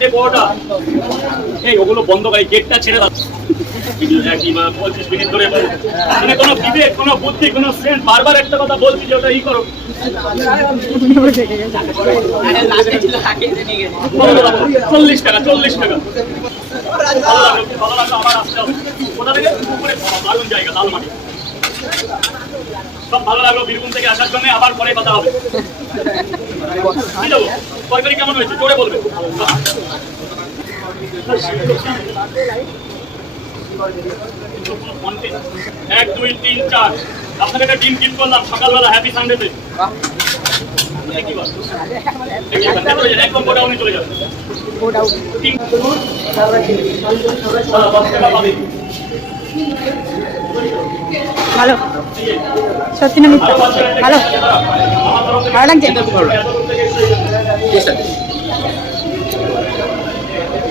চারটে বড়টা এই ওগুলো বন্ধ করে গেটটা ছেড়ে দাও। 25 মিনিট ধরে মানে কোনো বিবেক, কোনো বুদ্ধি, কোনো সেন্স, বারবার একটা কথা বলছি যে ওটা ই করো। 40 টাকা 40 টাকা। ভালো লাগলো আবার আসতে হবে। কোথা থেকে? উপরে দারুণ জায়গা, লালমাটি। সব ভালো লাগলো বীরভূম থেকে আসার জন্য। আবার পরে কথা হবে। কি যাবো তরকারি কেমন হয়েছে জোরে বলবে। 1 2 3 4 আপনাকে একটা ডিম গিফট করলাম সকালবেলা, হ্যাপি সানডেতে। একদম গোডাউনে চলে যাবে। ভালো সত্যি না মিথ্যা? ভালো ভালো লাগছে।